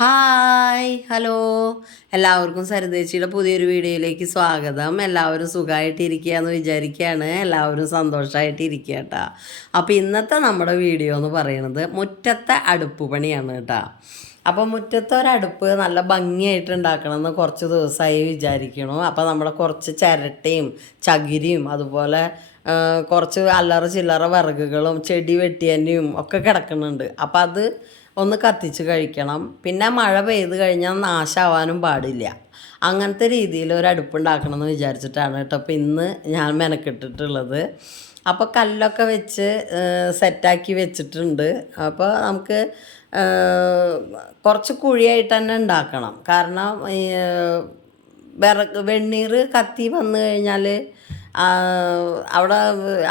Hi hello എല്ലാവർക്കും സരിതേച്ചിയുടെ പുതിയൊരു വീഡിയോയിലേക്ക് സ്വാഗതം. എല്ലാവരും സുഖമായിട്ടിരിക്കുക എന്ന് വിചാരിക്കുകയാണ്. എല്ലാവരും സന്തോഷമായിട്ടിരിക്കുക കേട്ടോ. അപ്പോൾ ഇന്നത്തെ നമ്മുടെ വീഡിയോ എന്ന് പറയുന്നത് മുറ്റത്തെ അടുപ്പ് പണിയാണ് കേട്ടോ. അപ്പോൾ മുറ്റത്തെ ഒരടുപ്പ് നല്ല ഭംഗിയായിട്ട് ഉണ്ടാക്കണമെന്ന് കുറച്ച് ദിവസമായി വിചാരിക്കണു. അപ്പോൾ നമ്മുടെ കുറച്ച് ചിരട്ടയും ചകിരിയും അതുപോലെ കുറച്ച് അല്ലറ ചില്ലറ വിറകുകളും ചെടി വെട്ടിയൻ്റെയും ഒക്കെ കിടക്കുന്നുണ്ട്. അപ്പോൾ അത് ഒന്ന് കത്തിച്ച് കഴിക്കണം. പിന്നെ മഴ പെയ്ത് കഴിഞ്ഞാൽ നാശമാവാനും പാടില്ല. അങ്ങനത്തെ രീതിയിൽ ഒരു അടുപ്പുണ്ടാക്കണം എന്ന് വിചാരിച്ചിട്ടാണ് കേട്ടോ അപ്പോൾ ഇന്ന് ഞാൻ മെനക്കെട്ടിട്ടുള്ളത്. അപ്പോൾ കല്ലൊക്കെ വെച്ച് സെറ്റാക്കി വെച്ചിട്ടുണ്ട്. അപ്പോൾ നമുക്ക് കുറച്ച് കുഴിയായിട്ട് തന്നെ ഉണ്ടാക്കണം. കാരണം വെണ്ണീർ കത്തി വന്നു കഴിഞ്ഞാൽ അവിടെ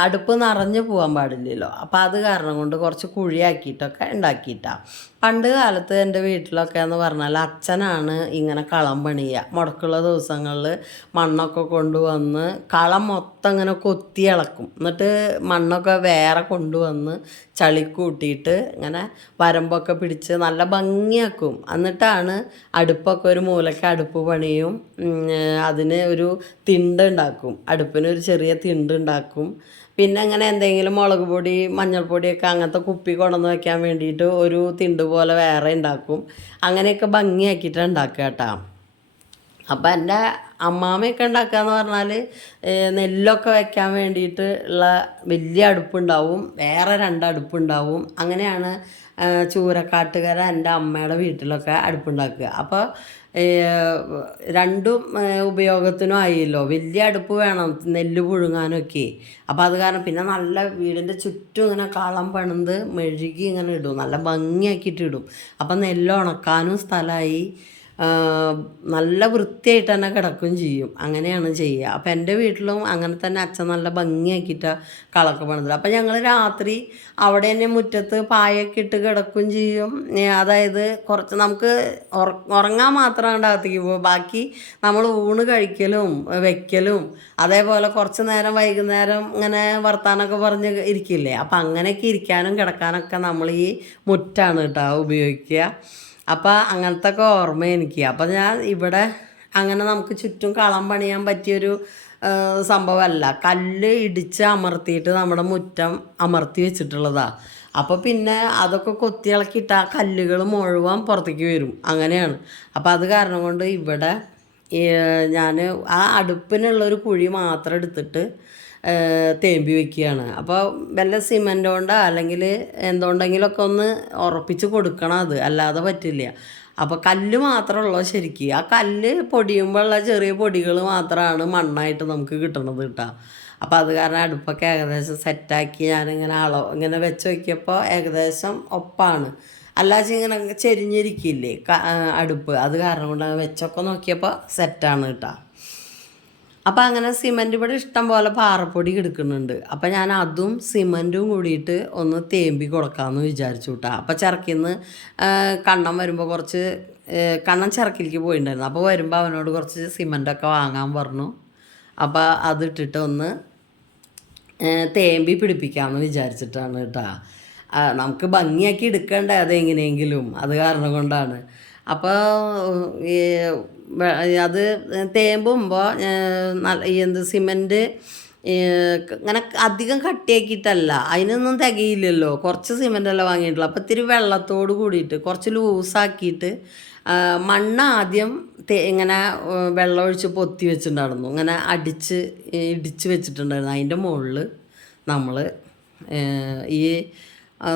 അടുപ്പ് നിറഞ്ഞു പോകാൻ പാടില്ലല്ലോ. അപ്പോൾ അത് കാരണം കൊണ്ട് കുറച്ച് കുഴിയാക്കിയിട്ടൊക്കെ ഉണ്ടാക്കിയിട്ടാണ്. പണ്ട് കാലത്ത് എൻ്റെ വീട്ടിലൊക്കെ എന്ന് പറഞ്ഞാൽ അച്ഛനാണ് ഇങ്ങനെ കളം പണിയുക. മുടക്കുള്ള ദിവസങ്ങളിൽ മണ്ണൊക്കെ കൊണ്ടുവന്ന് കളം മൊത്തം ഇങ്ങനെ കൊത്തി ഇളക്കും. എന്നിട്ട് മണ്ണൊക്കെ വേറെ കൊണ്ടുവന്ന് ചളി കൂട്ടിയിട്ട് ഇങ്ങനെ വരമ്പൊക്കെ പിടിച്ച് നല്ല ഭംഗിയാക്കും. എന്നിട്ടാണ് അടുപ്പൊക്കെ ഒരു മൂലയ്ക്ക് അടുപ്പ് പണിയും. അതിന് ഒരു തിണ്ട് ഉണ്ടാക്കും, അടുപ്പിനൊരു ചെറിയ തിണ്ട് ഉണ്ടാക്കും. പിന്നെ അങ്ങനെ എന്തെങ്കിലും മുളക് പൊടി മഞ്ഞൾപ്പൊടിയൊക്കെ അങ്ങനത്തെ കുപ്പി കൊണ്ടുവന്ന് വയ്ക്കാൻ വേണ്ടിയിട്ട് ഒരു തിണ്ട് പോലെ വേറെ ഉണ്ടാക്കും. അങ്ങനെയൊക്കെ ഭംഗിയാക്കിയിട്ട് ഉണ്ടാക്കുക കേട്ടോ. അപ്പോൾ എൻ്റെ അമ്മാമ്മയൊക്കെ ഉണ്ടാക്കുക എന്ന് പറഞ്ഞാൽ നെല്ലൊക്കെ വെക്കാൻ വേണ്ടിയിട്ട് ഉള്ള വലിയ അടുപ്പുണ്ടാവും, വേറെ 2 അടുപ്പുണ്ടാവും. അങ്ങനെയാണ് ചൂരക്കാട്ടുകര എൻ്റെ അമ്മയുടെ വീട്ടിലൊക്കെ അടുപ്പുണ്ടാക്കുക. അപ്പോൾ രണ്ടും ഉപയോഗത്തിനും ആയില്ലോ. വലിയ അടുപ്പ് വേണം നെല്ല് പുഴുങ്ങാനൊക്കെ. അപ്പോൾ അത് കാരണം പിന്നെ നല്ല വീടിൻ്റെ ചുറ്റും ഇങ്ങനെ കളം പണിത് മെഴുകി ഇങ്ങനെ ഇടും, നല്ല ഭംഗിയാക്കിയിട്ട് ഇടും. അപ്പം നെല്ല് ഉണക്കാനും സ്ഥലമായി, നല്ല വൃത്തിയായിട്ട് തന്നെ കിടക്കുകയും ചെയ്യും. അങ്ങനെയാണ് ചെയ്യുക. അപ്പോൾ എൻ്റെ വീട്ടിലും അങ്ങനെ തന്നെ അച്ഛൻ നല്ല ഭംഗിയാക്കിയിട്ടാണ് കളക്ക് പണിതത്. അപ്പോൾ ഞങ്ങൾ രാത്രി അവിടെ തന്നെ മുറ്റത്ത് പായൊക്കെ ഇട്ട് കിടക്കുകയും ചെയ്യും. അതായത് കുറച്ച് നമുക്ക് ഉറങ്ങാൻ മാത്രമാണ് അകത്തേക്ക് പോകും. ബാക്കി നമ്മൾ ഊണ് കഴിക്കലും വെക്കലും അതേപോലെ കുറച്ച് നേരം വൈകുന്നേരം ഇങ്ങനെ വർത്താനമൊക്കെ പറഞ്ഞ് ഇരിക്കില്ലേ. അപ്പം അങ്ങനെയൊക്കെ ഇരിക്കാനും കിടക്കാനൊക്കെ നമ്മൾ ഈ മുറ്റാണ് കേട്ടോ ഉപയോഗിക്കുക. അപ്പോൾ അങ്ങനത്തെ ഒക്കെ ഓർമ്മ എനിക്ക്. അപ്പോൾ ഞാൻ ഇവിടെ അങ്ങനെ നമുക്ക് ചുറ്റും കളം പണിയാൻ പറ്റിയൊരു സംഭവമല്ല. കല്ല് ഇടിച്ച് അമർത്തിയിട്ട് നമ്മുടെ മുറ്റം അമർത്തി വെച്ചിട്ടുള്ളതാണ്. അപ്പോൾ പിന്നെ അതൊക്കെ കൊത്തി ഇളക്കിയിട്ട് ആ കല്ലുകൾ മുഴുവൻ പുറത്തേക്ക് വരും. അങ്ങനെയാണ്. അപ്പോൾ അത് കാരണം കൊണ്ട് ഇവിടെ ഞാൻ ആ അടുപ്പിനുള്ളൊരു കുഴി മാത്രം എടുത്തിട്ട് തേമ്പി വയ്ക്കുകയാണ്. അപ്പോൾ വല്ല സിമൻ്റ് കൊണ്ടോ അല്ലെങ്കിൽ എന്തുകൊണ്ടെങ്കിലൊക്കെ ഒന്ന് ഉറപ്പിച്ച് കൊടുക്കണം, അത് അല്ലാതെ പറ്റില്ല. അപ്പോൾ കല്ല് മാത്രമുള്ളൂ ശരിക്കും. ആ കല്ല് പൊടിയുമ്പോഴുള്ള ചെറിയ പൊടികൾ മാത്രമാണ് മണ്ണായിട്ട് നമുക്ക് കിട്ടണത് കേട്ടോ. അപ്പോൾ അത് കാരണം അടുപ്പൊക്കെ ഏകദേശം സെറ്റാക്കി ഞാനിങ്ങനെ ഇങ്ങനെ വെച്ച് നോക്കിയപ്പോൾ ഏകദേശം ഒപ്പാണ്. അല്ലാതെ ഇങ്ങനെ ചെരിഞ്ഞിരിക്കില്ലേ അടുപ്പ്, അത് കാരണം കൊണ്ട് വെച്ചൊക്കെ നോക്കിയപ്പോൾ സെറ്റാണ് കേട്ടോ. അപ്പോൾ അങ്ങനെ സിമൻറ്റ് ഇവിടെ ഇഷ്ടം പോലെ പാറപ്പൊടി എടുക്കുന്നുണ്ട്. അപ്പോൾ ഞാൻ അതും സിമൻറ്റും കൂടിയിട്ട് ഒന്ന് തേമ്പി കൊടുക്കാമെന്ന് വിചാരിച്ചു കേട്ടോ. അപ്പോൾ ചിറക്കിന്ന് കണ്ണൻ വരുമ്പോൾ കുറച്ച് കണ്ണൻ ചിറക്കിലേക്ക് പോയിട്ടുണ്ടായിരുന്നു. അപ്പോൾ വരുമ്പോൾ അവനോട് കുറച്ച് സിമൻറ്റൊക്കെ വാങ്ങാൻ പറഞ്ഞു. അപ്പോൾ അതിട്ടിട്ട് ഒന്ന് തേമ്പി പിടിപ്പിക്കാമെന്ന് വിചാരിച്ചിട്ടാണ് കേട്ടോ. നമുക്ക് ഭംഗിയാക്കി എടുക്കണ്ടേ അതെങ്ങനെയെങ്കിലും, അത് കാരണം കൊണ്ടാണ്. അപ്പോൾ അത് തേമ്പുമ്പോൾ സിമൻറ്റ് ഇങ്ങനെ അധികം കട്ടിയാക്കിയിട്ടല്ല, അതിനൊന്നും തികയില്ലല്ലോ. കുറച്ച് സിമൻ്റല്ല വാങ്ങിയിട്ടുള്ളൂ. അപ്പോൾ ഇത്തിരി വെള്ളത്തോട് കൂടിയിട്ട് കുറച്ച് ലൂസാക്കിയിട്ട് മണ്ണ് ആദ്യം ഇങ്ങനെ വെള്ളം ഒഴിച്ച് പൊത്തി വെച്ചിട്ടുണ്ടായിരുന്നു, ഇങ്ങനെ ഇടിച്ച് വെച്ചിട്ടുണ്ടായിരുന്നു. അതിൻ്റെ മുകളിൽ നമ്മൾ ഈ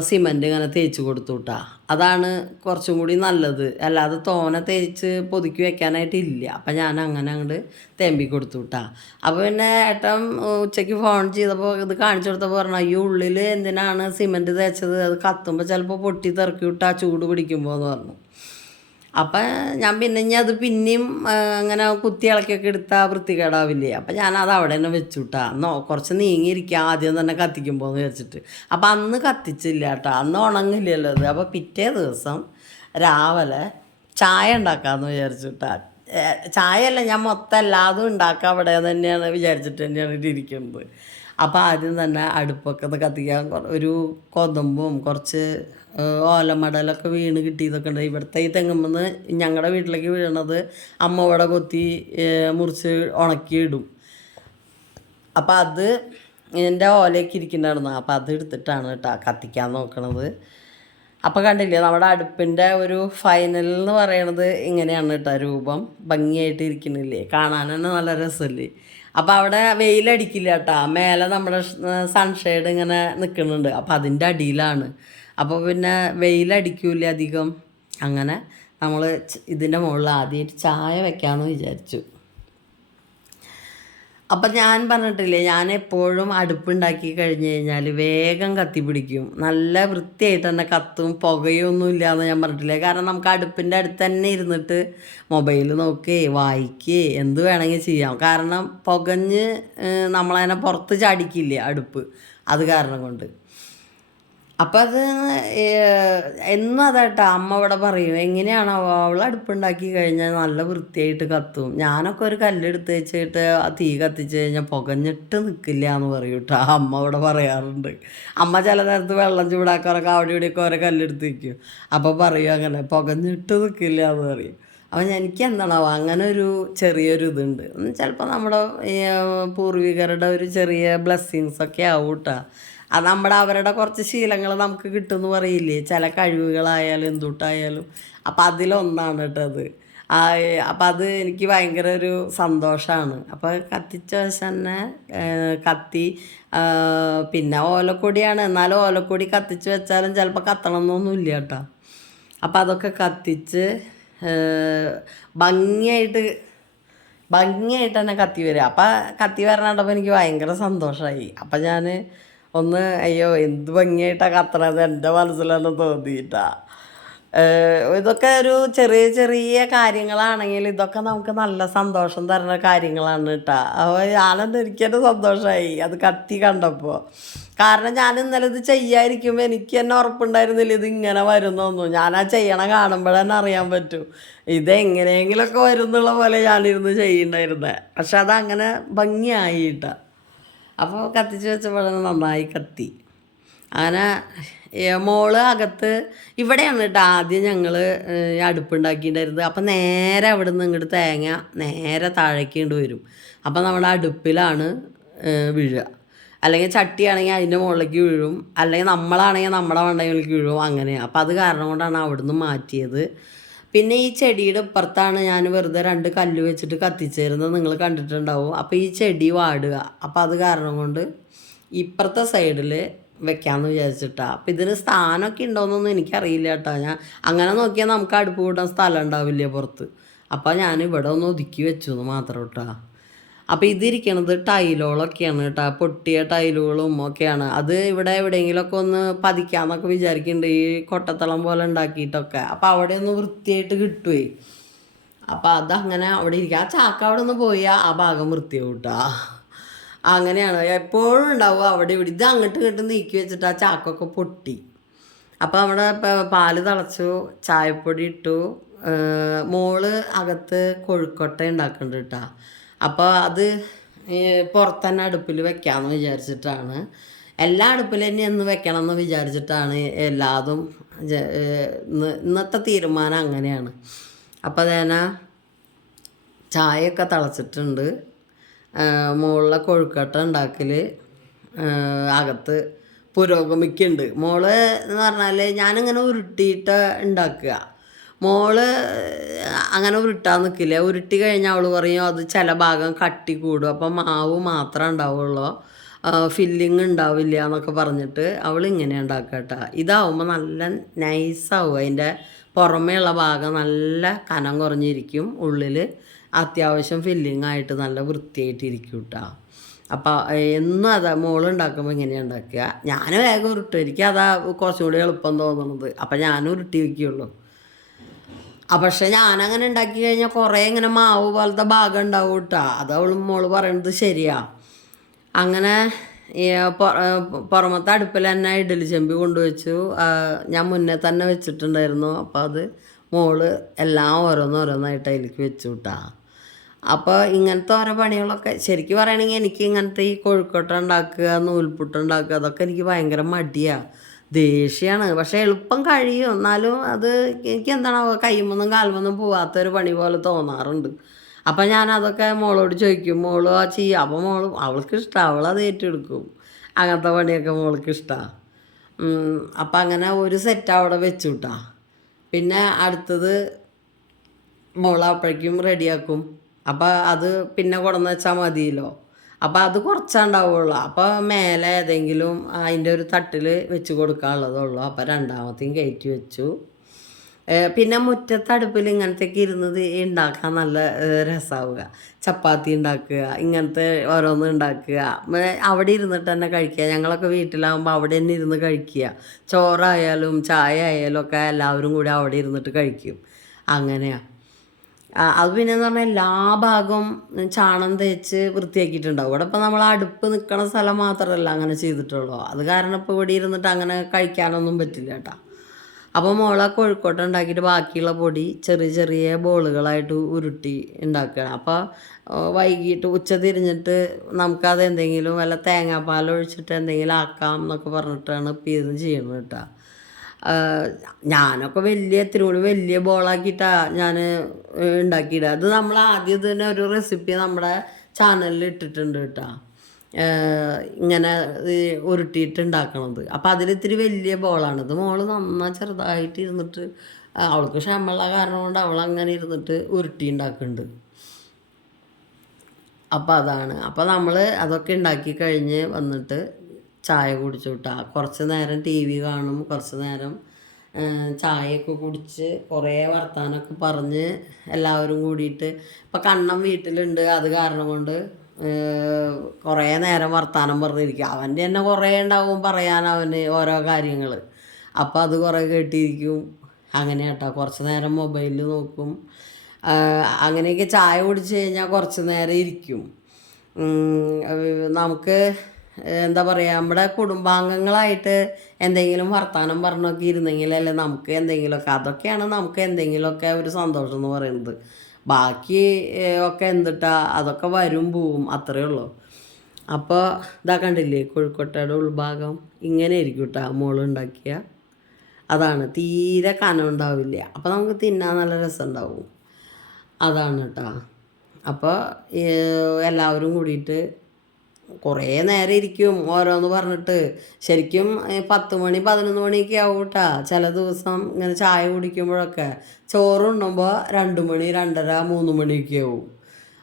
സിമൻറ്റ് ഇങ്ങനെ തേച്ച് കൊടുത്തു കേട്ടോ. അതാണ് കുറച്ചും കൂടി നല്ലത്. അല്ലാതെ തോനെ തേച്ച് പൊതുക്കി വെക്കാനായിട്ടില്ല. അപ്പം ഞാൻ അങ്ങനെ അങ്ങോട്ട് തേമ്പി കൊടുത്തു കേട്ടോ. അപ്പോൾ പിന്നെ ഏട്ടൻ ഉച്ചയ്ക്ക് ഫോൺ ചെയ്തപ്പോൾ ഇത് കാണിച്ചു കൊടുത്തപ്പോൾ പറഞ്ഞു, ഈ ഉള്ളിൽ എന്തിനാണ് സിമൻറ്റ് തേച്ചത്, അത് കത്തുമ്പോൾ ചിലപ്പോൾ പൊട്ടി തെറുക്കി വിട്ടാൽ ചൂട് പിടിക്കുമ്പോൾ എന്ന് പറഞ്ഞു. അപ്പം ഞാൻ പിന്നെ ഇനി അത് പിന്നെയും അങ്ങനെ കുത്തി ഇളക്കിയൊക്കെ എടുത്താൽ വൃത്തികേടാവില്ലേ. അപ്പം ഞാനത് അവിടെ തന്നെ വെച്ചു കേട്ടോ. കുറച്ച് നീങ്ങിയിരിക്കുക ആദ്യം തന്നെ കത്തിക്കുമ്പോൾ എന്ന് വിചാരിച്ചിട്ട്. അപ്പം അന്ന് കത്തിച്ചില്ല കേട്ടോ, അന്ന് ഉണങ്ങില്ലല്ലോ അത്. അപ്പോൾ പിറ്റേ ദിവസം രാവിലെ ചായ ഉണ്ടാക്കാമെന്ന് വിചാരിച്ചു കേട്ടോ. ചായയല്ല, ഞാൻ മൊത്തം എല്ലാതും ഉണ്ടാക്കാം അവിടെ തന്നെയാണ് വിചാരിച്ചിട്ട് തന്നെയാണ് ഇരിക്കുന്നത്. അപ്പോൾ ആദ്യം തന്നെ അടുപ്പൊക്കെ ഒന്ന് കത്തിക്കാൻ ഒരു കൊതമ്പും കുറച്ച് ഓലമടലൊക്കെ വീണ് കിട്ടിയതൊക്കെ ഉണ്ട്. ഇവിടുത്തെ ഈ തെങ്ങുമെന്ന് ഞങ്ങളുടെ വീട്ടിലേക്ക് വീണത് അമ്മ ഇവിടെ കൊത്തി മുറിച്ച് ഉണക്കിയിടും. അപ്പോൾ അത് എൻ്റെ ഓലയൊക്കെ ഇരിക്കുന്നുണ്ടായിരുന്നു. അപ്പോൾ അത് എടുത്തിട്ടാണ് കേട്ടോ കത്തിക്കാൻ നോക്കണത്. അപ്പോൾ കണ്ടില്ലേ നമ്മുടെ അടുപ്പിൻ്റെ ഒരു ഫൈനൽ എന്ന് പറയണത് ഇങ്ങനെയാണ് കേട്ടോ രൂപം. ഭംഗിയായിട്ട് ഇരിക്കുന്നില്ലേ, കാണാൻ തന്നെ നല്ല രസമല്ലേ. അപ്പോൾ അവിടെ വെയിലടിക്കില്ല കേട്ടോ, മേലെ നമ്മുടെ സൺഷെയ്ഡ് ഇങ്ങനെ നിൽക്കുന്നുണ്ട്. അപ്പോൾ അതിൻ്റെ അടിയിലാണ്, അപ്പോൾ പിന്നെ വെയിലടിക്കൂല അധികം. അങ്ങനെ നമ്മൾ ഇതിൻ്റെ മുകളിൽ ആദ്യമായിട്ട് ചായ വെക്കാമെന്ന് വിചാരിച്ചു. അപ്പം ഞാൻ പറഞ്ഞിട്ടില്ലേ, ഞാൻ എപ്പോഴും അടുപ്പുണ്ടാക്കി കഴിഞ്ഞ് കഴിഞ്ഞാൽ വേഗം കത്തി പിടിക്കും, നല്ല വൃത്തിയായിട്ട് തന്നെ കത്തും, പുകയൊന്നും ഇല്ല എന്ന് ഞാൻ പറഞ്ഞിട്ടില്ലേ. കാരണം നമുക്ക് അടുപ്പിൻ്റെ അടുത്ത് തന്നെ ഇരുന്നിട്ട് മൊബൈൽ നോക്കി വായിക്കുക എന്ത് വേണമെങ്കിൽ ചെയ്യാം. കാരണം പുകഞ്ഞ് നമ്മളതിനെ പുറത്ത് ചാടിക്കില്ലേ അടുപ്പ്, അത് കാരണം കൊണ്ട്. അപ്പം അത് എന്നും അതാട്ടോ അമ്മ ഇവിടെ പറയും, എങ്ങനെയാണോ അവൾ അടുപ്പുണ്ടാക്കി കഴിഞ്ഞാൽ നല്ല വൃത്തിയായിട്ട് കത്തും. ഞാനൊക്കെ ഒരു കല്ലെടുത്ത് വെച്ചിട്ട് ആ തീ കത്തിച്ച് കഴിഞ്ഞാൽ പുകഞ്ഞിട്ട് നിൽക്കില്ല എന്ന് പറയും കേട്ടോ, അമ്മ ഇവിടെ പറയാറുണ്ട്. അമ്മ ചില നേരത്ത് വെള്ളം ചൂടാക്കാറൊക്കെ അവിടെ ഇവിടെയൊക്കെ ഓരോ കല്ലെടുത്ത് വയ്ക്കും. അപ്പോൾ പറയും അങ്ങനെ പുകഞ്ഞിട്ട് നിൽക്കില്ല എന്ന് പറയും. അപ്പം എനിക്ക് എന്താണാവോ അങ്ങനെ ഒരു ചെറിയൊരു ഇതുണ്ട്. ചിലപ്പോൾ നമ്മുടെ പൂർവികരുടെ ഒരു ചെറിയ ബ്ലെസ്സിങ്സൊക്കെ ആവും കേട്ടോ. അത് അവരുടെ കുറച്ച് ശീലങ്ങൾ നമുക്ക് കിട്ടുമെന്ന് പറയില്ലേ, ചില കഴിവുകളായാലും എന്തുട്ടായാലും. അപ്പം അതിലൊന്നാണ് കേട്ടോ അത്. അപ്പം അത് എനിക്ക് ഭയങ്കര ഒരു സന്തോഷമാണ്. അപ്പോൾ കത്തിച്ച വശം തന്നെ കത്തി, പിന്നെ ഓലക്കൊടിയാണ്, എന്നാലും ഓലക്കൊടി കത്തിച്ച് വെച്ചാലും ചിലപ്പോൾ കത്തണമെന്നൊന്നുമില്ല കേട്ടോ. അപ്പം അതൊക്കെ കത്തിച്ച് ഭംഗിയായിട്ട് തന്നെ കത്തി വരിക. അപ്പം കത്തി വരണപ്പോൾ എനിക്ക് ഭയങ്കര സന്തോഷമായി. അപ്പം ഞാൻ ഒന്ന് അയ്യോ എന്ത് ഭംഗിയായിട്ടാണ് കത്തണത് എൻ്റെ മനസ്സിലൊന്ന് തോന്നിയിട്ടാ. ഇതൊക്കെ ഒരു ചെറിയ ചെറിയ കാര്യങ്ങളാണെങ്കിൽ ഇതൊക്കെ നമുക്ക് നല്ല സന്തോഷം തരുന്ന കാര്യങ്ങളാണ് കേട്ടോ. അപ്പോൾ ഞാനെന്ത് എനിക്കെന്നെ സന്തോഷമായി അത് കത്തി കണ്ടപ്പോൾ. കാരണം ഞാൻ ഇന്നലെ ഇത് ചെയ്യാതിരിക്കുമ്പോൾ എനിക്ക് തന്നെ ഉറപ്പുണ്ടായിരുന്നില്ല ഇത് ഇങ്ങനെ വരുന്നൊന്നും. ഞാൻ ആ ചെയ്യണ കാണുമ്പോഴെന്നെ അറിയാൻ പറ്റും ഇതെങ്ങനെയെങ്കിലുമൊക്കെ വരും എന്നുള്ള പോലെ ഞാനിരുന്ന് ചെയ്യണ്ടായിരുന്നത്. പക്ഷെ അതങ്ങനെ ഭംഗിയായിട്ടാ. അപ്പോൾ കത്തിച്ച് വെച്ചപ്പോഴാണ് നന്നായി കത്തി. അങ്ങനെ മോള് അകത്ത് ഇവിടെയാണ് കേട്ടോ ആദ്യം ഞങ്ങൾ അടുപ്പുണ്ടാക്കിയിട്ടുണ്ടായിരുന്നത്. അപ്പം നേരെ അവിടെ നിന്ന് ഇങ്ങോട്ട് തേങ്ങ നേരെ താഴേക്ക് കൊണ്ട് വരും. അപ്പം നമ്മുടെ അടുപ്പിലാണ് വീഴുക. അല്ലെങ്കിൽ ചട്ടിയാണെങ്കിൽ അതിൻ്റെ മുകളിലേക്ക് വീഴും, അല്ലെങ്കിൽ നമ്മളാണെങ്കിൽ നമ്മുടെ മണ്ടയിലേക്ക് വീഴും, അങ്ങനെയാണ്. അപ്പം അത് കാരണം കൊണ്ടാണ് അവിടുന്ന് മാറ്റിയത്. പിന്നെ ഈ ചെടിയുടെ ഇപ്പുറത്താണ് ഞാൻ വെറുതെ 2 കല്ല് വെച്ചിട്ട് കത്തിച്ചേരുന്നത്, നിങ്ങൾ കണ്ടിട്ടുണ്ടാവും. അപ്പോൾ ഈ ചെടി വാടുക, അപ്പോൾ അത് കാരണം കൊണ്ട് ഇപ്പുറത്തെ സൈഡിൽ വെക്കാമെന്ന് വിചാരിച്ചിട്ടാണ്. അപ്പോൾ ഇതിന് സ്ഥാനമൊക്കെ ഉണ്ടോയെന്നൊന്നും എനിക്കറിയില്ല കേട്ടോ. ഞാൻ അങ്ങനെ നോക്കിയാൽ നമുക്ക് അടുപ്പ് കൂട്ടാൻ സ്ഥലം ഉണ്ടാവില്ല പുറത്ത്. അപ്പോൾ ഞാൻ ഇവിടെ ഒന്ന് ഒതുക്കി വെച്ചു എന്ന് മാത്രം കേട്ടോ. അപ്പോൾ ഇതിരിക്കണത് ടൈലുകളൊക്കെയാണ് കേട്ടോ, പൊട്ടിയ ടൈലുകളും ഒക്കെയാണ്. അത് ഇവിടെ എവിടെയെങ്കിലുമൊക്കെ ഒന്ന് പതിക്കാമെന്നൊക്കെ വിചാരിക്കുന്നുണ്ട്, ഈ കൊട്ടത്തളം പോലെ ഉണ്ടാക്കിയിട്ടൊക്കെ. അപ്പോൾ അവിടെ ഒന്ന് വൃത്തിയായിട്ട് കിട്ടുമേ. അപ്പോൾ അതങ്ങനെ അവിടെ ഇരിക്കുക. ആ ചാക്ക അവിടെ ഒന്ന് പോയാൽ ആ ഭാഗം വൃത്തിയാവും കേട്ടോ. അങ്ങനെയാണ് എപ്പോഴും ഉണ്ടാവും അവിടെ ഇവിടെ. ഇത് അങ്ങോട്ടും ഇങ്ങോട്ടും നീക്കി വെച്ചിട്ട് ആ ചാക്കൊക്കെ പൊട്ടി. അപ്പോൾ അവിടെ പാല് തിളച്ചു, ചായപ്പൊടി ഇട്ടു. മോള് അകത്ത് കൊഴുക്കൊട്ട ഉണ്ടാക്കുന്നുണ്ട് കേട്ടോ. അപ്പോൾ അത് പുറത്തന്നെ അടുപ്പിൽ വെക്കാമെന്ന് വിചാരിച്ചിട്ടാണ്. എല്ലാ അടുപ്പിൽ തന്നെ ഒന്ന് വെക്കണം എന്ന് വിചാരിച്ചിട്ടാണ് എല്ലാതും. ഇന്നത്തെ തീരുമാനം അങ്ങനെയാണ്. അപ്പോൾ അതേന ചായയൊക്കെ തിളച്ചിട്ടുണ്ട്. മുകളിലെ കൊഴുക്കട്ട ഉണ്ടാക്കൽ അകത്ത് പുരോഗമിക്കുന്നുണ്ട്. മോള് എന്ന് പറഞ്ഞാൽ ഞാനിങ്ങനെ ഉരുട്ടിയിട്ട് ഉണ്ടാക്കുക. മോള് അങ്ങനെ ഉരുട്ടാൻ നിൽക്കില്ല. ഉരുട്ടി കഴിഞ്ഞാൽ അവൾ പറയും അത് ചില ഭാഗം കട്ടി കൂടും, അപ്പം മാവ് മാത്രമേ ഉണ്ടാവുള്ളൂ, ഫില്ലിങ് ഉണ്ടാവില്ല എന്നൊക്കെ പറഞ്ഞിട്ട് അവൾ ഇങ്ങനെ ഉണ്ടാക്കുക കേട്ടോ. ഇതാവുമ്പോൾ നല്ല നൈസാവും, അതിൻ്റെ പുറമേയുള്ള ഭാഗം നല്ല കനം കുറഞ്ഞിരിക്കും, ഉള്ളിൽ അത്യാവശ്യം ഫില്ലിങ് ആയിട്ട് നല്ല വൃത്തിയായിട്ടിരിക്കും കേട്ടോ. അപ്പോൾ എന്നും അതാ മോളുണ്ടാക്കുമ്പോൾ ഇങ്ങനെയാണ് ഉണ്ടാക്കുക. ഞാൻ വേഗം ഉരുട്ടും, എനിക്ക് അതാ കുറച്ചും കൂടി എളുപ്പം തോന്നുന്നത്. അപ്പം ഞാനും ഉരുട്ടി വയ്ക്കുള്ളൂ. പക്ഷെ ഞാനങ്ങനെ ഉണ്ടാക്കി കഴിഞ്ഞാൽ കുറേ ഇങ്ങനെ മാവ് പോലത്തെ ഭാഗം ഉണ്ടാവും കേട്ടോ. അത് മോള് പറയണത് ശരിയാ. അങ്ങനെ പുറമത്തെ അടുപ്പിൽ തന്നെ ഇഡ്ഡലി ചെമ്പി കൊണ്ടുവച്ചു. ഞാൻ മുന്നേ തന്നെ വെച്ചിട്ടുണ്ടായിരുന്നു. അപ്പോൾ അത് മോള് എല്ലാം ഓരോന്നോരോന്നായിട്ട് അതിലേക്ക് വെച്ചു കേട്ടാ. അപ്പോൾ ഇങ്ങനത്തെ ഓരോ പണികളൊക്കെ ശരിക്കും പറയുകയാണെങ്കിൽ എനിക്ക് ഇങ്ങനത്തെ ഈ കൊഴുക്കട്ട ഉണ്ടാക്കുക, നൂൽപുട്ട് ഉണ്ടാക്കുക, അതൊക്കെ എനിക്ക് ഭയങ്കര മടിയാണ്, ദേഷ്യമാണ്. പക്ഷേ എളുപ്പം കഴിയും, എന്നാലും അത് എനിക്ക് എന്താണോ കൈമൊന്നും കാൽമൊന്നും പോവാത്തൊരു പണി പോലെ തോന്നാറുണ്ട്. അപ്പം ഞാൻ അതൊക്കെ മോളോട് ചോദിക്കും, മോള് ആ ചെയ്യും. അപ്പോൾ അവൾക്ക് ഇഷ്ടമാണ്, അവളത് ഏറ്റെടുക്കും. അങ്ങനത്തെ പണിയൊക്കെ മോൾക്ക് ഇഷ്ടമാണ്. അപ്പം അങ്ങനെ ഒരു സെറ്റ് അവിടെ വെച്ചു കിട്ടാ. പിന്നെ അടുത്തത് അപ്പോഴേക്കും റെഡിയാക്കും. അപ്പോൾ അത് പിന്നെ കൊണ്ടുവന്ന് വെച്ചാൽ മതിയല്ലോ. അപ്പോൾ അത് കുറച്ചുണ്ടാവുള്ളൂ. അപ്പോൾ മേലെ ഏതെങ്കിലും അതിൻ്റെ ഒരു തട്ടിൽ വെച്ച് കൊടുക്കാനുള്ളതുള്ളൂ. അപ്പോൾ രണ്ടാമത്തെയും കയറ്റി വെച്ചു. പിന്നെ മുറ്റത്ത് അടുപ്പിൽ ഇങ്ങനത്തെയൊക്കെ ഇരുന്നത് ഉണ്ടാക്കാൻ നല്ല രസമാവുക. ചപ്പാത്തി ഉണ്ടാക്കുക, ഇങ്ങനത്തെ ഓരോന്ന് ഉണ്ടാക്കുക, അവിടെ ഇരുന്നിട്ട് തന്നെ കഴിക്കുക. ഞങ്ങളൊക്കെ വീട്ടിലാകുമ്പോൾ അവിടെ തന്നെ ഇരുന്ന് കഴിക്കുക. ചോറായാലും ചായ ആയാലും ഒക്കെ എല്ലാവരും കൂടി അവിടെ ഇരുന്നിട്ട് കഴിക്കും. അങ്ങനെയാണ്. അത് പിന്നെയെന്ന് പറഞ്ഞാൽ എല്ലാ ഭാഗവും ചാണം തേച്ച് വൃത്തിയാക്കിയിട്ടുണ്ടാവും. ഇവിടെ ഇപ്പോൾ നമ്മൾ അടുപ്പ് നിൽക്കണ സ്ഥലം മാത്രമല്ല അങ്ങനെ ചെയ്തിട്ടുള്ളൂ. അത് കാരണം ഇപ്പോൾ ഇവിടെ ഇരുന്നിട്ട് അങ്ങനെ കഴിക്കാനൊന്നും പറ്റില്ല കേട്ടോ. അപ്പോൾ കൊഴുക്കട്ട ഉണ്ടാക്കിയിട്ട് ബാക്കിയുള്ള പൊടി ചെറിയ ചെറിയ ബോളുകളായിട്ട് ഉരുട്ടി ഉണ്ടാക്കുക. അപ്പോൾ വൈകിട്ട് ഉച്ച തിരിഞ്ഞിട്ട് നമുക്കത് എന്തെങ്കിലും വല്ല തേങ്ങാപ്പാൽ ഒഴിച്ചിട്ട് എന്തെങ്കിലും ആക്കാം എന്നൊക്കെ പറഞ്ഞിട്ടാണ് ഇപ്പോൾ ഇതും ചെയ്യുന്നത് കേട്ടോ. ഞാനൊക്കെ ഇത്തിരി കൂടി വലിയ ബോളാക്കിയിട്ടാണ് ഞാൻ ഉണ്ടാക്കിയിടുക. അത് നമ്മൾ ആദ്യം തന്നെ ഒരു റെസിപ്പി നമ്മുടെ ചാനലിൽ ഇട്ടിട്ടുണ്ട് കേട്ടോ, ഇങ്ങനെ ഉരുട്ടിയിട്ട് ഉണ്ടാക്കണത്. അപ്പം അതിലിത്തിരി വലിയ ബോളാണിത്. നന്നായി ചെറുതായിട്ട് ഇരുന്നിട്ട് അവൾക്ക് ക്ഷമയുള്ള കാരണം കൊണ്ട് അവളങ്ങനെ ഇരുന്നിട്ട് ഉരുട്ടി ഉണ്ടാക്കുന്നുണ്ട്. അപ്പോൾ അതാണ്. അപ്പോൾ നമ്മൾ അതൊക്കെ ഉണ്ടാക്കി കഴിഞ്ഞ് വന്നിട്ട് ചായ കുടിച്ചു കിട്ടാ. കുറച്ച് നേരം ടി വി കാണും, കുറച്ച് നേരം ചായയൊക്കെ കുടിച്ച് കുറേ വർത്താനമൊക്കെ പറഞ്ഞ് എല്ലാവരും കൂടിയിട്ട്. ഇപ്പം കണ്ണൻ വീട്ടിലുണ്ട്, അത് കാരണം കൊണ്ട് കുറേ നേരം വർത്താനം പറഞ്ഞിരിക്കും. അവൻ്റെ തന്നെ കുറേ ഉണ്ടാവും പറയാൻ അവന് ഓരോ കാര്യങ്ങൾ. അപ്പോൾ അത് കുറേ കേട്ടിരിക്കും. അങ്ങനെ കേട്ടോ, കുറച്ച് നേരം മൊബൈലിൽ നോക്കും. അങ്ങനെയൊക്കെ ചായ കുടിച്ച് കഴിഞ്ഞാൽ കുറച്ച് നേരം ഇരിക്കും. നമുക്ക് എന്താ പറയുക, നമ്മുടെ കുടുംബാംഗങ്ങളായിട്ട് എന്തെങ്കിലും വർത്തമാനം പറഞ്ഞൊക്കെ ഇരുന്നെങ്കിലല്ലേ നമുക്ക് എന്തെങ്കിലുമൊക്കെ, അതൊക്കെയാണ് നമുക്ക് എന്തെങ്കിലുമൊക്കെ ഒരു സന്തോഷം എന്ന് പറയുന്നത്. ബാക്കി ഒക്കെ എന്തിട്ടാ, അതൊക്കെ വരും പോവും, അത്രയേ ഉള്ളൂ. അപ്പോൾ ഇതാ കണ്ടില്ലേ, കൊഴുക്കട്ടയുടെ ഉൾഭാഗം ഇങ്ങനെ ആയിരിക്കും കേട്ടോ മോളുണ്ടാക്കിയ. അതാണ്, തീരെ കനം ഉണ്ടാവില്ല. അപ്പോൾ നമുക്ക് തിന്നാൻ നല്ല രസം ഉണ്ടാവും. അതാണ് കേട്ടോ. അപ്പോൾ എല്ലാവരും കൂടിയിട്ട് കുറേ നേരം ഇരിക്കും ഓരോന്ന് പറഞ്ഞിട്ട്. ശരിക്കും 10 മണി 11 മണിയൊക്കെ ആവും കേട്ടോ ചില ദിവസം ഇങ്ങനെ ചായ കുടിക്കുമ്പോഴൊക്കെ. ചോറുണ്ണുമ്പോൾ 2 മണി 2:30 3 മണിയൊക്കെ ആവും.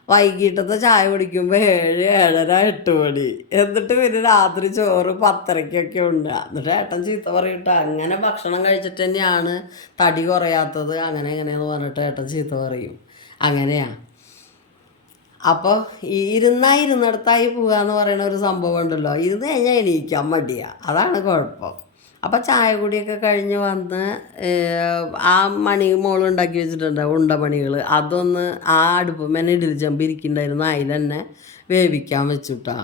വൈകിട്ടത്തെ ചായ കുടിക്കുമ്പോൾ 7 7:30 8 മണി. എന്നിട്ട് പിന്നെ രാത്രി ചോറ് 10:30-ക്കൊക്കെ ഉണ്ട്. എന്നിട്ട് ഏട്ടൻ ചീത്ത പറയും കേട്ടോ, അങ്ങനെ ഭക്ഷണം കഴിച്ചിട്ട് തന്നെയാണ് തടി കുറയാത്തത്, അങ്ങനെ എങ്ങനെയാന്ന് പറഞ്ഞിട്ട് ഏട്ടൻ ചീത്ത പറയും. അങ്ങനെയാണ്. അപ്പോൾ ഇരുന്നിടത്തായി പോകുക എന്ന് പറയുന്ന ഒരു സംഭവം ഉണ്ടല്ലോ, ഇരുന്ന് കഴിഞ്ഞാൽ എണീക്കാൻ മടിയാണ്, അതാണ് കുഴപ്പം. അപ്പോൾ ചായ കുടിയൊക്കെ കഴിഞ്ഞ് വന്ന് ആ മോളുണ്ടാക്കി വെച്ചിട്ടുണ്ട് ഉണ്ടമണികൾ, അതൊന്ന് ആ അടുപ്പുമ്മേനെ ഇഡലി ചെമ്പ് ഇരിക്കുന്നുണ്ടായിരുന്നു, അതിൽ തന്നെ വേവിക്കാൻ വെച്ചുട്ടാ.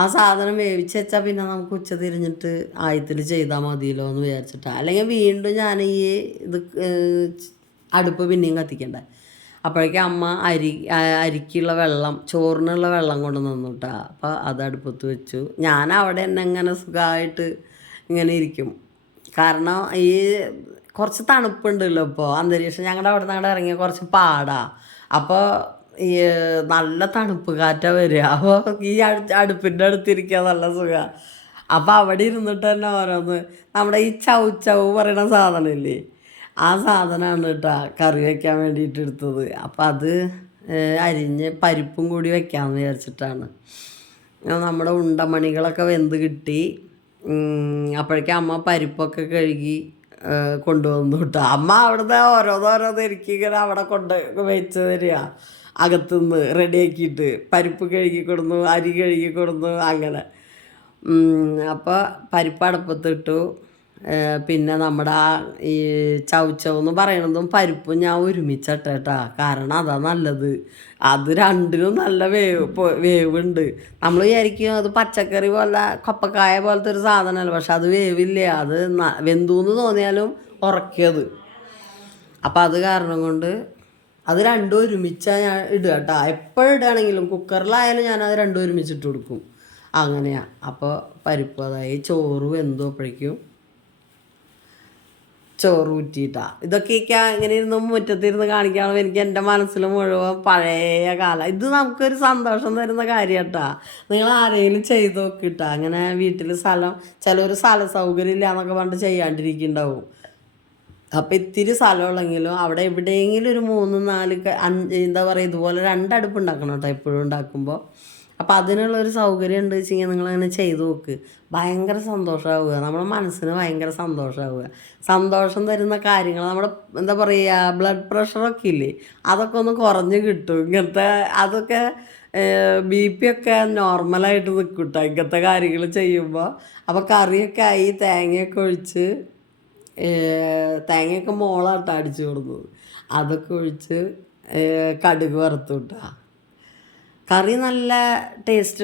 ആ സാധനം വേവിച്ച് വെച്ചാൽ പിന്നെ നമുക്ക് ഉച്ച തിരിഞ്ഞിട്ട് ആയത്തിൽ ചെയ്താൽ മതിയല്ലോ എന്ന് വിചാരിച്ചിട്ടാണ്. അല്ലെങ്കിൽ വീണ്ടും ഞാൻ ഇത് അടുപ്പ് പിന്നെയും കത്തിക്കണ്ടേ. അപ്പോഴേക്കും അമ്മ അരിക്കുള്ള വെള്ളം, ചോറിനുള്ള വെള്ളം കൊണ്ട് തന്നു കേട്ടോ. അപ്പോൾ അത് അടുപ്പത്ത് വെച്ചു. ഞാൻ അവിടെ തന്നെ ഇങ്ങനെ സുഖമായിട്ട് ഇങ്ങനെ ഇരിക്കും. കാരണം ഈ കുറച്ച് തണുപ്പുണ്ടല്ലോ ഇപ്പോൾ അന്തരീക്ഷം. ഞങ്ങളുടെ അവിടെ നിന്ന് ഇറങ്ങിയ കുറച്ച് പാടാണ്. അപ്പോൾ ഈ നല്ല തണുപ്പ് കാറ്റാണ് വരിക. അപ്പോൾ ഈ അടുപ്പിൻ്റെ അടുത്തിരിക്കുക നല്ല സുഖമാണ്. അപ്പോൾ അവിടെ ഇരുന്നിട്ട് തന്നെ ഓരോന്ന് നമ്മുടെ ഈ ചൗ പറയണ സാധനമില്ലേ, ആ സാധനമാണ് കേട്ടോ കറി വയ്ക്കാൻ വേണ്ടിയിട്ട് എടുത്തത്. അപ്പം അത് അരിഞ്ഞ് പരിപ്പും കൂടി വെക്കാമെന്ന് വിചാരിച്ചിട്ടാണ്. നമ്മുടെ ഉണ്ടമണികളൊക്കെ വെന്ത് കിട്ടി. അപ്പോഴേക്കും അമ്മ പരിപ്പൊക്കെ കഴുകി കൊണ്ടുവന്നു കേട്ടോ. അമ്മ അവിടുന്ന് ഓരോന്നോരോന്ന് എനിക്കിങ്ങനെ അവിടെ വെച്ച് തരിക, അകത്തുനിന്ന് റെഡിയാക്കിയിട്ട് പരിപ്പ് കഴുകി കൊടുന്നു, അരി കഴുകി കൊടുന്നു, അങ്ങനെ. അപ്പോൾ പരിപ്പ് അടുപ്പത്തിട്ടു. പിന്നെ നമ്മുടെ ഈ ചൗന്ന് പറയണതും പരിപ്പും ഞാൻ ഒരുമിച്ചിട്ടേട്ടാ, കാരണം അതാ നല്ലത്. അത് രണ്ടിനും നല്ല വേവുണ്ട്. നമ്മൾ വിചാരിക്കും അത് പച്ചക്കറി പോലെ കൊപ്പക്കായ പോലത്തെ ഒരു സാധനമല്ല, പക്ഷെ അത് വേവില്ല. അത് വെന്തൂന്ന് തോന്നിയാലും ഉറക്കിയത്. അപ്പം അത് കാരണം കൊണ്ട് അത് രണ്ടും ഒരുമിച്ചാണ് ഞാൻ ഇടുക കേട്ടോ. എപ്പോഴും ഇടുകയാണെങ്കിലും കുക്കറിലായാലും ഞാനത് രണ്ടും ഒരുമിച്ചിട്ട് കൊടുക്കും. അങ്ങനെയാണ്. അപ്പോൾ പരിപ്പ് അതായത് ചോറ് വെന്തപ്പോഴേക്കും ചോറ് ഊറ്റിയിട്ടാണ്. ഇതൊക്കെയൊക്കെ ഇങ്ങനെ ഇരുന്ന് മുറ്റത്തിരുന്ന് കാണിക്കാനുള്ള എനിക്ക് എൻ്റെ മനസ്സിൽ മുഴുവൻ പഴയ കാലം. ഇത് നമുക്കൊരു സന്തോഷം തരുന്ന കാര്യം കേട്ടാ. നിങ്ങൾ ആരെങ്കിലും ചെയ്ത് നോക്കിയിട്ടാ. അങ്ങനെ വീട്ടിൽ ചിലർ സ്ഥല സൗകര്യം ഇല്ല എന്നൊക്കെ പറഞ്ഞിട്ട് ചെയ്യാണ്ടിരിക്കുന്നുണ്ടാവും. അപ്പം ഇത്തിരി സ്ഥലമുള്ളെങ്കിലും അവിടെ എവിടെയെങ്കിലും ഒരു 3, 4 എന്താ പറയുക ഇതുപോലെ 2 അടുപ്പ് ഉണ്ടാക്കണം കേട്ടോ എപ്പോഴും ഉണ്ടാക്കുമ്പോൾ. അപ്പം അതിനുള്ളൊരു സൗകര്യം ഉണ്ട് വെച്ചെങ്കിൽ നിങ്ങളങ്ങനെ ചെയ്ത് നോക്ക്. ഭയങ്കര സന്തോഷമാവുക, നമ്മുടെ മനസ്സിന് ഭയങ്കര സന്തോഷമാവുക. സന്തോഷം തരുന്ന കാര്യങ്ങൾ നമ്മുടെ എന്താ പറയുക ബ്ലഡ് പ്രഷറൊക്കെ ഇല്ലേ, അതൊക്കെ ഒന്ന് കുറഞ്ഞ് കിട്ടും. അതൊക്കെ BP ഒക്കെ നോർമലായിട്ട് നിൽക്കും കേട്ടോ ഇങ്ങനത്തെ കാര്യങ്ങൾ ചെയ്യുമ്പോൾ. അപ്പോൾ കറിയൊക്കെ ആയി തേങ്ങയൊക്കെ ഒഴിച്ച് തേങ്ങയൊക്കെ മോളാട്ടോ അടിച്ചു കൊടുത്തത്. അതൊക്കെ ഒഴിച്ച് കടുക് വറുത്തു കേട്ടോ. കറി നല്ല ടേസ്റ്റ്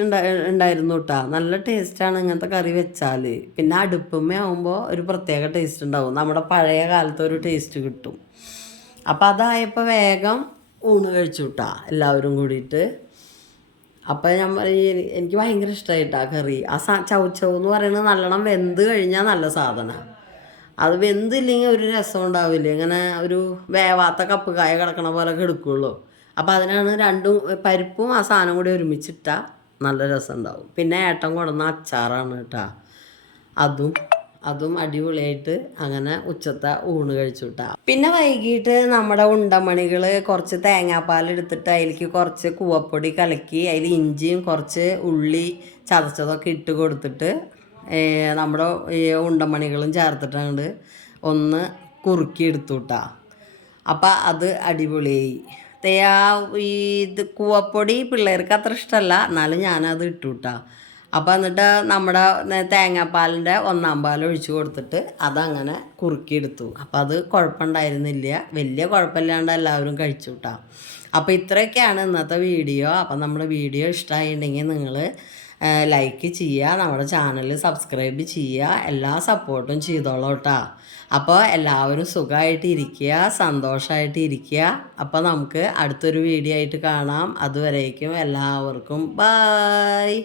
ഉണ്ടായിരുന്നു കേട്ടോ. നല്ല ടേസ്റ്റാണ് ഇങ്ങനത്തെ കറി വെച്ചാൽ. പിന്നെ അടുപ്പമ്മ ആകുമ്പോൾ ഒരു പ്രത്യേക ടേസ്റ്റ് ഉണ്ടാവും. നമ്മുടെ പഴയ കാലത്തെ ഒരു ടേസ്റ്റ് കിട്ടും. അപ്പോൾ അതായപ്പോൾ വേഗം ഊണ് കഴിച്ചു കേട്ടോ എല്ലാവരും കൂടിയിട്ട്. അപ്പോൾ എനിക്ക് ഭയങ്കര ഇഷ്ടമായിട്ടാ കറി. ചൗച്ചവ് എന്ന് പറയുന്നത് നല്ലോണം വെന്ത് കഴിഞ്ഞാൽ നല്ല സാധനമാണ്. അത് വെന്തില്ലെങ്കിൽ ഒരു രസം ഉണ്ടാവില്ല. ഇങ്ങനെ ഒരു വേവാത്ത കപ്പ് കായ കിടക്കണ പോലെ കിടക്കുള്ളൂ. അപ്പോൾ അതിനാണ് രണ്ടും പരിപ്പും ആ സാധനം കൂടി ഒരുമിച്ചിട്ടാൽ നല്ല രസം ഉണ്ടാവും. പിന്നെ ഏട്ടൻ കൊണ്ടുവന്ന അച്ചാറാണ് കേട്ടോ. അതും അടിപൊളിയായിട്ട് അങ്ങനെ ഉച്ചത്തെ ഊണ് കഴിച്ചു കിട്ടാ. പിന്നെ വൈകിട്ട് നമ്മുടെ ഉണ്ടമണികൾ കുറച്ച് തേങ്ങാപ്പാൽ എടുത്തിട്ട് അതിലേക്ക് കുറച്ച് കൂവപ്പൊടി കലക്കി അതിൽ ഇഞ്ചിയും കുറച്ച് ഉള്ളി ചതച്ചതൊക്കെ ഇട്ട് കൊടുത്തിട്ട് നമ്മുടെ ഈ ഉണ്ടമണികളും ചേർത്തിട്ടുണ്ട് ഒന്ന് കുറുക്കി എടുത്തു കിട്ടാ. അപ്പം അത് അടിപൊളിയായി. ഇത് കൂവപ്പൊടി പിള്ളേർക്ക് അത്ര ഇഷ്ടമല്ല, എന്നാലും ഞാനത് ഇട്ടു കിട്ടാ. അപ്പോൾ എന്നിട്ട് നമ്മുടെ തേങ്ങാപ്പാലിൻ്റെ 1/4 പാൽ ഒഴിച്ച് കൊടുത്തിട്ട് അതങ്ങനെ കുറുക്കിയെടുത്തു. അപ്പോൾ അത് കുഴപ്പമുണ്ടായിരുന്നില്ല, വലിയ കുഴപ്പമില്ലാണ്ട് എല്ലാവരും കഴിച്ചു കിട്ടാ. അപ്പോൾ ഇത്രയൊക്കെയാണ് ഇന്നത്തെ വീഡിയോ. അപ്പം നമ്മുടെ വീഡിയോ ഇഷ്ടമായിട്ടുണ്ടെങ്കിൽ നിങ്ങൾ ലൈക്ക് ചെയ്യുക, നമ്മുടെ ചാനൽ സബ്സ്ക്രൈബ് ചെയ്യുക, എല്ലാ സപ്പോർട്ടും ചെയ്തോളൂ കേട്ടോ. അപ്പോൾ എല്ലാവരും സുഖമായിട്ട് ഇരിക്കുക, സന്തോഷമായിട്ട് ഇരിക്കുക. അപ്പോൾ നമുക്ക് അടുത്തൊരു വീഡിയോ ആയിട്ട് കാണാം. അതുവരേക്കും എല്ലാവർക്കും ബായ്.